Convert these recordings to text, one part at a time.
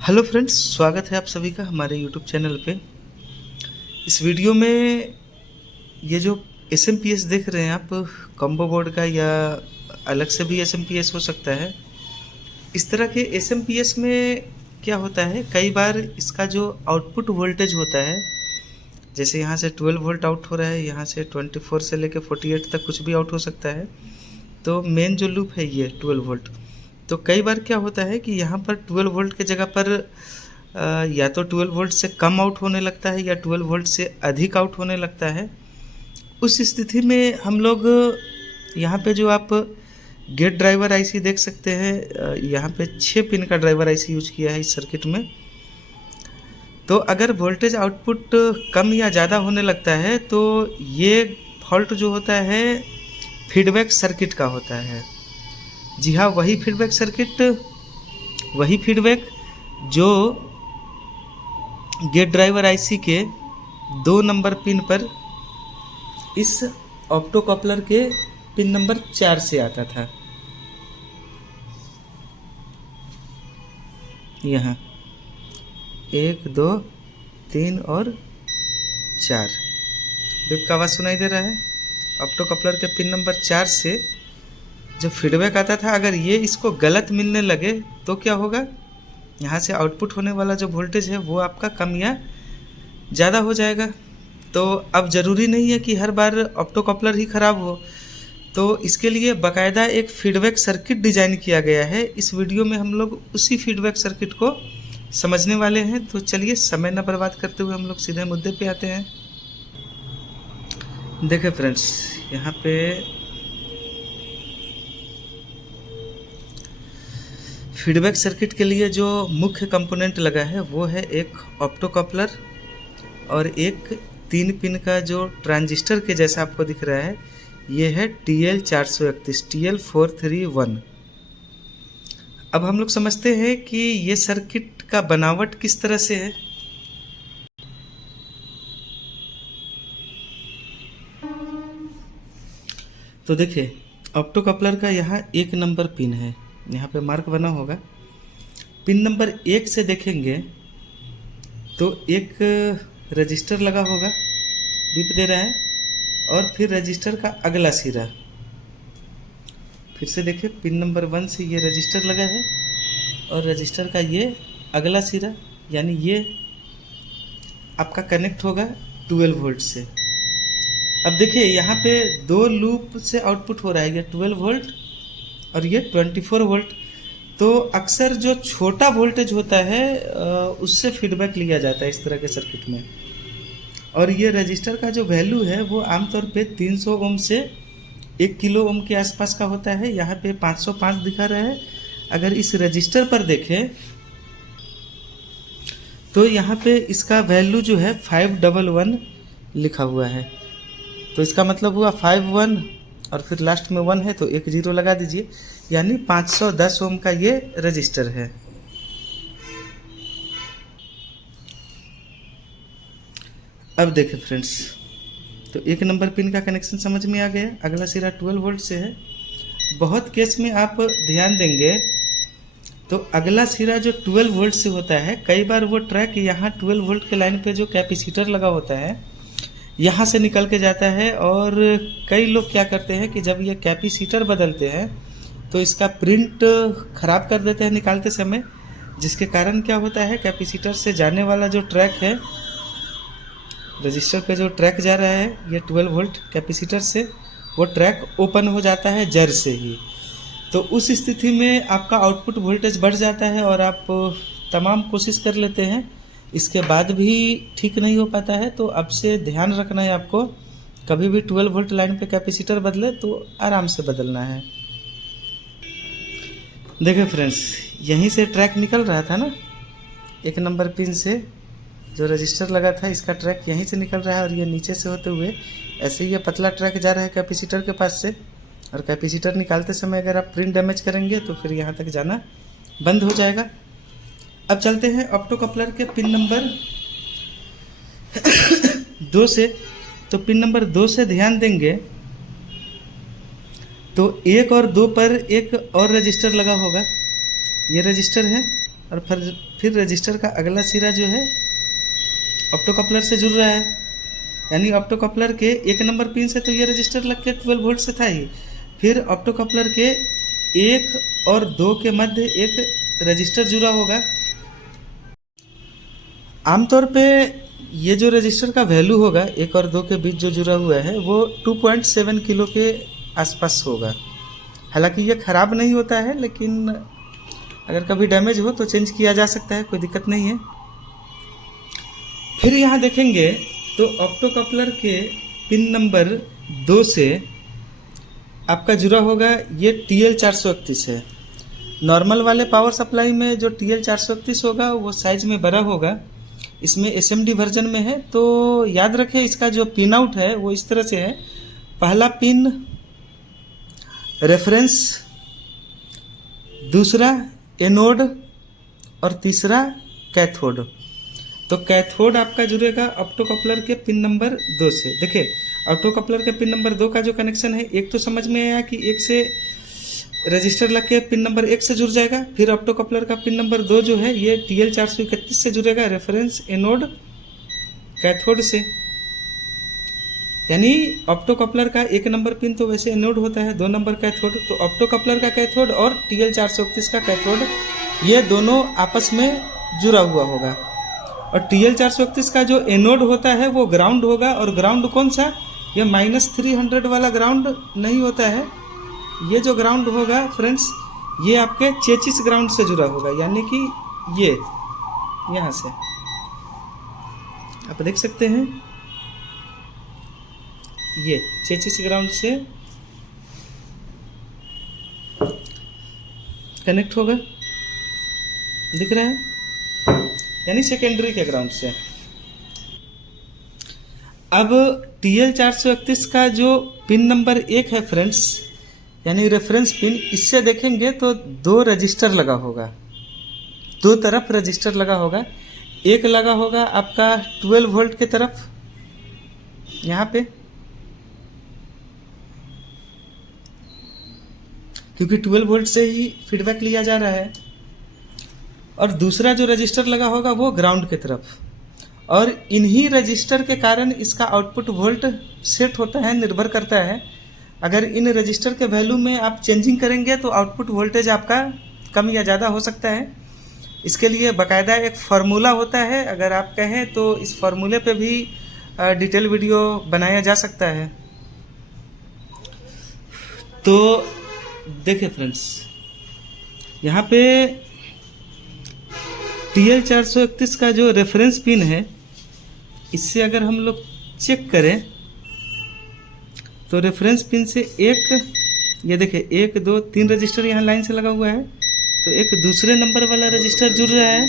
Hello friends, स्वागत है आप सभी का हमारे यूट्यूब चैनल पे। इस वीडियो में ये जो एस देख रहे हैं आप, कॉम्बो बोर्ड का या अलग से भी एस हो सकता है। इस तरह के एस में क्या होता है, कई बार इसका जो आउटपुट वोल्टेज होता है, जैसे यहाँ से 12 वोल्ट आउट हो रहा है, यहाँ से 24 से लेकर 48 तक कुछ भी आउट हो सकता है। तो मेन जो लूप है ये 12 वोल्ट। तो कई बार क्या होता है कि यहाँ पर 12 वोल्ट के जगह पर या तो 12 वोल्ट से कम आउट होने लगता है या 12 वोल्ट से अधिक आउट होने लगता है। उस स्थिति में हम लोग यहाँ पे जो आप गेट ड्राइवर आईसी देख सकते हैं, यहाँ पे 6 पिन का ड्राइवर आईसी यूज किया है इस सर्किट में। तो अगर वोल्टेज आउटपुट कम या ज़्यादा होने लगता है तो ये फॉल्ट जो होता है फीडबैक सर्किट का होता है। जी हाँ, वही फीडबैक सर्किट, वही फीडबैक जो गेट ड्राइवर आईसी के 2 नंबर पिन पर इस ऑप्टो कपलर के पिन नंबर 4 से आता था। यहाँ 1 2 3 और 4 बिप का आवाज़ सुनाई दे रहा है। ऑप्टो कपलर के पिन नंबर 4 से जो फीडबैक आता था, अगर ये इसको गलत मिलने लगे तो क्या होगा, यहाँ से आउटपुट होने वाला जो वोल्टेज है वो आपका कम या ज़्यादा हो जाएगा। तो अब ज़रूरी नहीं है कि हर बार ऑप्टो कपलर ही ख़राब हो, तो इसके लिए बाकायदा एक फीडबैक सर्किट डिज़ाइन किया गया है। इस वीडियो में हम लोग उसी फीडबैक सर्किट को समझने वाले हैं। तो चलिए समय न बर्बाद करते हुए हम लोग सीधे मुद्दे पे आते हैं। देखिए फ्रेंड्स, यहाँ पे फीडबैक सर्किट के लिए जो मुख्य कंपोनेंट लगा है वो है एक ऑप्टो कपलर और एक 3 पिन का जो ट्रांजिस्टर के जैसा आपको दिख रहा है, ये है TL431 TL431। अब हम लोग समझते हैं कि ये सर्किट का बनावट किस तरह से है। तो देखिए, ऑप्टो कपलर का यहाँ 1 नंबर पिन है, यहाँ पे मार्क बना होगा। पिन नंबर 1 से देखेंगे तो एक रजिस्टर लगा होगा, बीप दे रहा है, और फिर रजिस्टर का अगला सिरा। फिर से देखिए, पिन नंबर 1 से ये रजिस्टर लगा है और रजिस्टर का ये अगला सिरा, यानी ये आपका कनेक्ट होगा 12 वोल्ट से। अब देखिए, यहाँ पे 2 लूप से आउटपुट हो रहा है, ये 12 वोल्ट और ये 24 वोल्ट। तो अक्सर जो छोटा वोल्टेज होता है उससे फीडबैक लिया जाता है इस तरह के सर्किट में। और ये रजिस्टर का जो वैल्यू है वो आमतौर पे 300 ओम से 1 किलो ओम के आसपास का होता है। यहाँ पे 505 दिखा रहा है। अगर इस रजिस्टर पर देखें तो यहाँ पे इसका वैल्यू जो है 511 लिखा हुआ है। तो इसका मतलब हुआ 51 और फिर लास्ट में 1 है तो एक 0 लगा दीजिए, यानी 510 ओम का ये रजिस्टर है। अब देखें फ्रेंड्स, तो 1 नंबर पिन का कनेक्शन समझ में आ गया। अगला सिरा 12 वोल्ट से है। बहुत केस में आप ध्यान देंगे तो अगला सिरा जो 12 वोल्ट से होता है, कई बार वो ट्रैक यहाँ 12 वोल्ट के लाइन पे जो कैपेसिटर लगा होता है यहाँ से निकल के जाता है। और कई लोग क्या करते हैं कि जब ये कैपेसिटर बदलते हैं तो इसका प्रिंट ख़राब कर देते हैं निकालते समय, जिसके कारण क्या होता है, कैपेसिटर से जाने वाला जो ट्रैक है, रजिस्टर पे जो ट्रैक जा रहा है ये 12 वोल्ट कैपेसिटर से, वो ट्रैक ओपन हो जाता है जड़ से ही। तो उस स्थिति में आपका आउटपुट वोल्टेज बढ़ जाता है और आप तमाम कोशिश कर लेते हैं, इसके बाद भी ठीक नहीं हो पाता है। तो अब से ध्यान रखना है आपको, कभी भी 12 वोल्ट लाइन पे कैपेसिटर बदले तो आराम से बदलना है। देखिए फ्रेंड्स, यहीं से ट्रैक निकल रहा था ना, 1 नंबर पिन से जो रजिस्टर लगा था इसका ट्रैक यहीं से निकल रहा है और ये नीचे से होते हुए ऐसे ही ये पतला ट्रैक जा रहा है कैपेसिटर के पास से। और कैपेसिटर निकालते समय अगर आप प्रिंट डैमेज करेंगे तो फिर यहाँ तक जाना बंद हो जाएगा। अब चलते हैं ऑप्टो कपलर के पिन नंबर 2 से। तो पिन नंबर 2 से ध्यान देंगे तो 1 और 2 पर एक और रजिस्टर लगा होगा, ये रजिस्टर है और फिर रजिस्टर का अगला सिरा जो है ऑप्टो कपलर से जुड़ रहा है, यानी ऑप्टो कपलर के 1 नंबर पिन से तो ये रजिस्टर लग के 12 वोल्ट से था ही, फिर ऑप्टो कपलर के 1 और 2 के मध्य एक रजिस्टर जुड़ा होगा। आमतौर पे ये जो रजिस्टर का वैल्यू होगा 1 और 2 के बीच जो जुड़ा हुआ है वो 2.7 किलो के आसपास होगा। हालांकि ये ख़राब नहीं होता है, लेकिन अगर कभी डैमेज हो तो चेंज किया जा सकता है, कोई दिक्कत नहीं है। फिर यहाँ देखेंगे तो ऑप्टो कपलर के पिन नंबर 2 से आपका जुड़ा होगा ये TL431 है। नॉर्मल वाले पावर सप्लाई में जो TL431 होगा वो साइज में बड़ा होगा, इसमें SMD वर्जन में है। तो याद रखें इसका जो पिन आउट है वो इस तरह से है, पहला पिन रेफरेंस, दूसरा एनोड और तीसरा कैथोड। तो कैथोड आपका जुड़ेगा ऑप्टो कपलर के पिन नंबर 2 से। देखिए ऑप्टो कपलर के पिन नंबर 2 का जो कनेक्शन है, एक तो समझ में आया कि 1 से रजिस्टर लग के पिन नंबर 1 से जुड़ जाएगा, फिर ऑप्टो कपलर का पिन नंबर 2 जो है ये TL431 से जुड़ेगा, रेफरेंस, एनोड, कैथोड से। यानी ऑप्टो कपलर का 1 नंबर पिन तो वैसे एनोड होता है, 2 नंबर कैथोड, तो ऑप्टो कपलर का कैथोड और TL431 का कैथोड ये दोनों आपस में जुड़ा हुआ होगा। और TL431 का जो एनोड होता है वो ग्राउंड होगा, और ग्राउंड कौन सा, ये -300 वाला ग्राउंड नहीं होता है। ये जो ग्राउंड होगा फ्रेंड्स ये आपके चेचिस ग्राउंड से जुड़ा होगा, यानी कि ये यहाँ से आप देख सकते हैं, ये चेचिस ग्राउंड से कनेक्ट होगा, दिख रहा है, यानी सेकेंडरी के ग्राउंड से। अब TL431 का जो पिन नंबर 1 है फ्रेंड्स, यानी रेफरेंस पिन, इससे देखेंगे तो 2 रजिस्टर लगा होगा, 2 तरफ रजिस्टर लगा होगा। एक लगा होगा आपका 12 वोल्ट के तरफ यहाँ पे, क्योंकि 12 वोल्ट से ही फीडबैक लिया जा रहा है, और दूसरा जो रजिस्टर लगा होगा वो ग्राउंड के तरफ। और इन्हीं रजिस्टर के कारण इसका आउटपुट वोल्ट सेट होता है, निर्भर करता है। अगर इन रजिस्टर के वैल्यू में आप चेंजिंग करेंगे तो आउटपुट वोल्टेज आपका कम या ज़्यादा हो सकता है। इसके लिए बाकायदा एक फार्मूला होता है, अगर आप कहें तो इस फार्मूले पे भी डिटेल वीडियो बनाया जा सकता है। तो देखिए फ्रेंड्स, यहाँ पे TL431 का जो रेफरेंस पिन है, इससे अगर हम लोग चेक करें तो रेफरेंस पिन से एक, ये देखिए 1 2 3 रजिस्टर यहाँ लाइन से लगा हुआ है, तो एक दूसरे नंबर वाला रजिस्टर जुड़ रहा है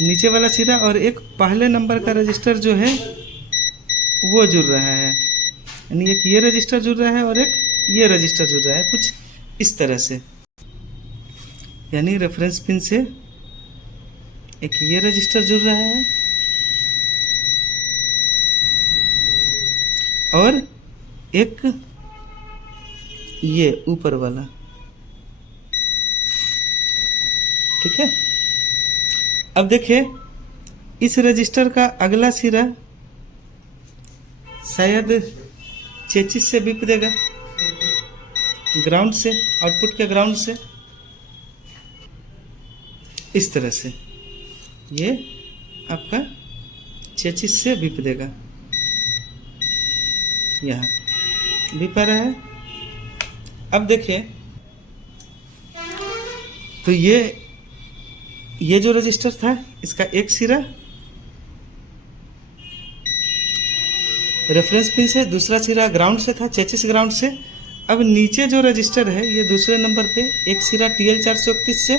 नीचे वाला सिरा, और एक पहले नंबर का रजिस्टर जो है वो जुड़ रहा है, यानी एक ये रजिस्टर जुड़ रहा है और एक ये रजिस्टर जुड़ रहा है, कुछ इस तरह से। यानी रेफरेंस पिन से एक ये रजिस्टर जुड़ रहा है और एक ये ऊपर वाला, ठीक है। अब देखिए इस रजिस्टर का अगला सिरा शायद चेचिस से बीप देगा, ग्राउंड से, आउटपुट के ग्राउंड से, इस तरह से ये आपका चेचिस से बीप देगा, यहाँ बीप आ रहा है। अब देखिए तो ये जो रजिस्टर था इसका एक सिरा रेफरेंस पिन से, दूसरा सिरा ग्राउंड से था, चेचिस ग्राउंड से। अब नीचे जो रजिस्टर है ये दूसरे नंबर पे एक सिरा TL431 से,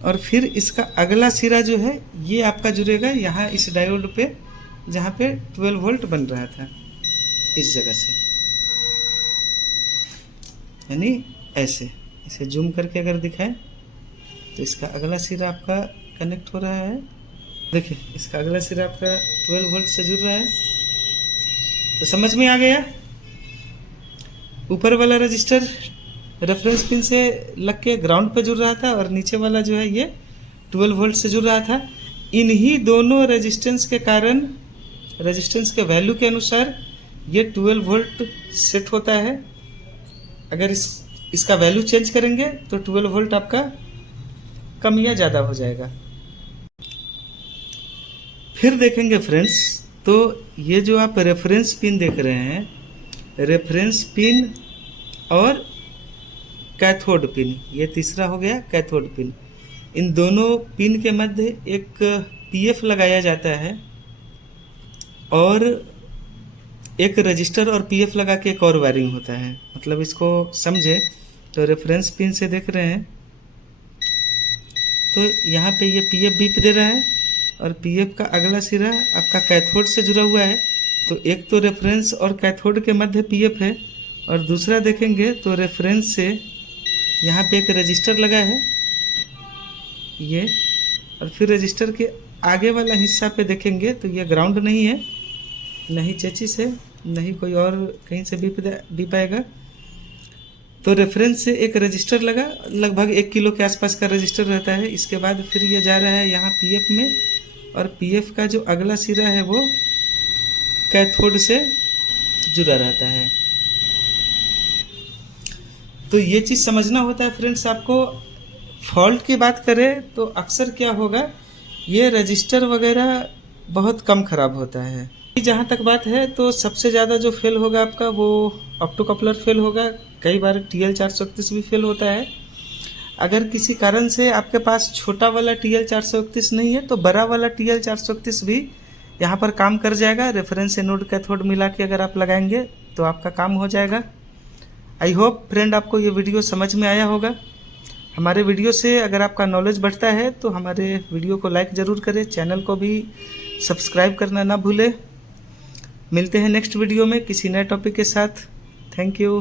और फिर इसका अगला सिरा जो है ये आपका जुड़ेगा यहाँ इस डायोड पे, जहाँ पे 12 वोल्ट बन रहा था, इस जगह से। यानी ऐसे इसे जूम करके अगर दिखाएं तो इसका अगला सिरा आपका कनेक्ट हो रहा है, देखिए इसका अगला सिरा आपका 12 वोल्ट से जुड़ रहा है। तो समझ में आ गया, ऊपर वाला रजिस्टर रेफरेंस पिन से लग के ग्राउंड पे जुड़ रहा था और नीचे वाला जो है ये 12 वोल्ट से जुड़ रहा था। इन्हीं दोनों रेजिस्टेंस के कारण, रेजिस्टेंस के वैल्यू के अनुसार ये 12 वोल्ट सेट होता है। अगर इसका वैल्यू चेंज करेंगे तो 12 वोल्ट आपका कम या ज़्यादा हो जाएगा। फिर देखेंगे फ्रेंड्स, तो ये जो आप रेफरेंस पिन देख रहे हैं, रेफरेंस पिन और कैथोड पिन, ये तीसरा हो गया कैथोड पिन। इन दोनों पिन के मध्य एक पीएफ लगाया जाता है और एक रजिस्टर और पीएफ लगा के एक और वायरिंग होता है। मतलब इसको समझे तो रेफरेंस पिन से देख रहे हैं तो यहाँ पे ये पीएफ बीप दे रहा है और पीएफ का अगला सिरा आपका कैथोड से जुड़ा हुआ है। तो एक तो रेफरेंस और कैथोड के मध्य पीएफ है और दूसरा देखेंगे तो रेफरेंस से यहाँ पे एक रजिस्टर लगा है ये, और फिर रजिस्टर के आगे वाला हिस्सा पे देखेंगे तो ये ग्राउंड नहीं है, नहीं चेचिस है, नहीं कोई और कहीं से बीप आएगा। तो रेफरेंस से एक रजिस्टर लगा, लगभग 1 किलो के आसपास का रजिस्टर रहता है। इसके बाद फिर ये जा रहा है यहाँ पीएफ में और पीएफ का जो अगला सिरा है वो कैथोड से जुड़ा रहता है। तो ये चीज़ समझना होता है फ्रेंड्स आपको। फॉल्ट की बात करें तो अक्सर क्या होगा, ये रजिस्टर वगैरह बहुत कम ख़राब होता है। जहाँ तक बात है तो सबसे ज़्यादा जो फेल होगा आपका वो ऑप्टो कपलर फेल होगा, कई बार TL431 भी फेल होता है। अगर किसी कारण से आपके पास छोटा वाला TL431 नहीं है तो बड़ा वाला TL431 भी यहाँ पर काम कर जाएगा। रेफरेंस एनोड कैथोड मिला के अगर आप लगाएंगे तो आपका काम हो जाएगा। आई होप फ्रेंड आपको ये वीडियो समझ में आया होगा। हमारे वीडियो से अगर आपका नॉलेज बढ़ता है तो हमारे वीडियो को लाइक ज़रूर करें, चैनल को भी सब्सक्राइब करना ना भूलें। मिलते हैं नेक्स्ट वीडियो में किसी नए टॉपिक के साथ। Thank you.